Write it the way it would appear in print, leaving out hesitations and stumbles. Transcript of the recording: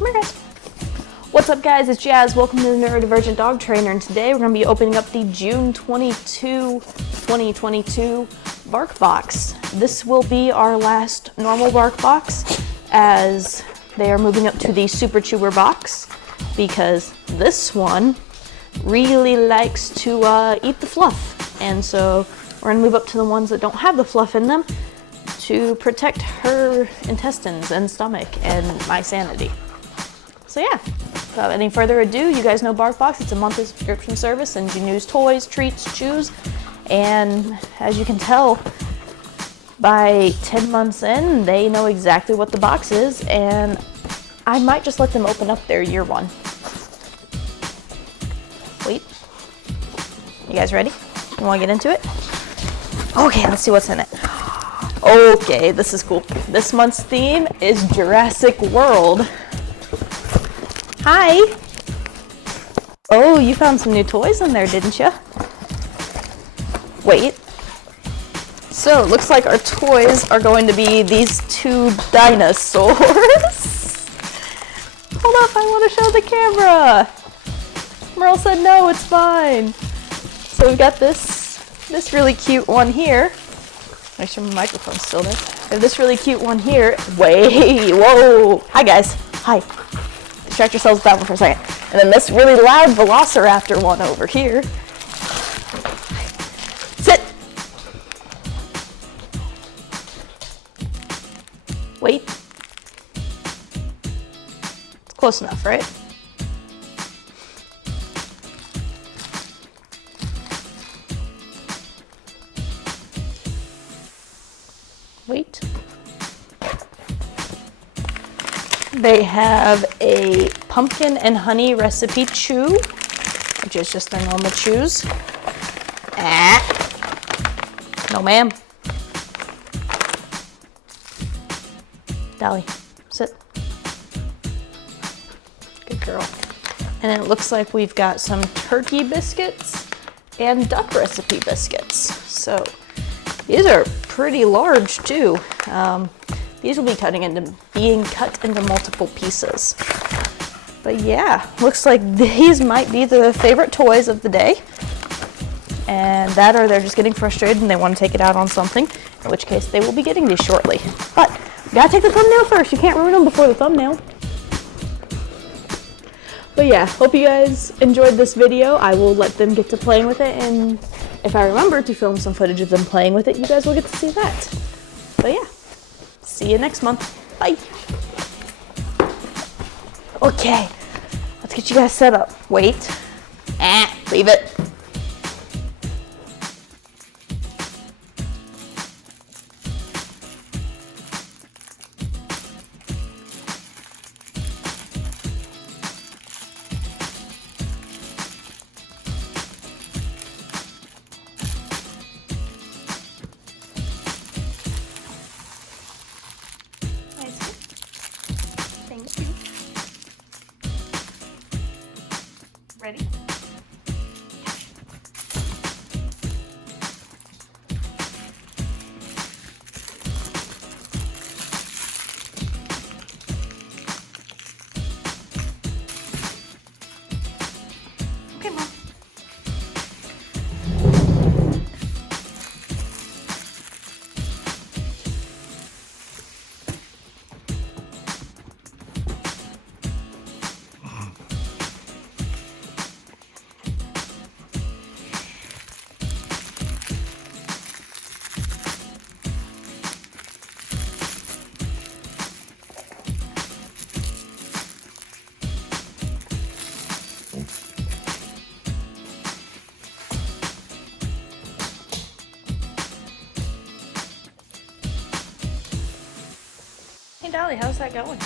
Come here, guys. What's up, guys? It's Jazz. Welcome to the Neurodivergent Dog Trainer, and today we're going to be opening up the June 22, 2022 BarkBox. This will be our last normal BarkBox, as they are moving up to the Super Chewer box, because this one really likes to eat the fluff, and so we're going to move up to the ones that don't have the fluff in them to protect her intestines and stomach and my sanity. So yeah, without any further ado, you guys know BarkBox. It's a monthly subscription service, and you can use toys, treats, chews, and as you can tell, by 10 months in, they know exactly what the box is, and I might just let them open up their year one. Wait, you guys ready? You wanna get into it? Okay, let's see what's in it. Okay, this is cool. This month's theme is Jurassic World. Hi. Oh, you found some new toys in there, didn't you? Wait. So, it looks like our toys are going to be these two dinosaurs. Hold up, I want to show the camera. Merle said no, it's fine. So we've got this really cute one here. Make sure my microphone's still there. We have this really cute one here. Wait, whoa. Hi, guys. Hi. Distract yourselves with that one for a second. And then this really loud Velociraptor one over here. Sit. Wait. It's close enough, right? Wait. They have a pumpkin and honey recipe chew, which is just their normal chews. Ah. No, ma'am. Dolly, sit. Good girl. And it looks like we've got some turkey biscuits and duck recipe biscuits. So these are pretty large too. These will be being cut into multiple pieces. But yeah, looks like these might be the favorite toys of the day. And that, or they're just getting frustrated and they want to take it out on something, in which case they will be getting these shortly. But you gotta take the thumbnail first. You can't ruin them before the thumbnail. But yeah, hope you guys enjoyed this video. I will let them get to playing with it, and if I remember to film some footage of them playing with it, you guys will get to see that. But yeah. See you next month. Bye. Okay, let's get you guys set up. Wait. Leave it. Thank you. Ready? Okay, Mom. Hey Dolly, how's that going?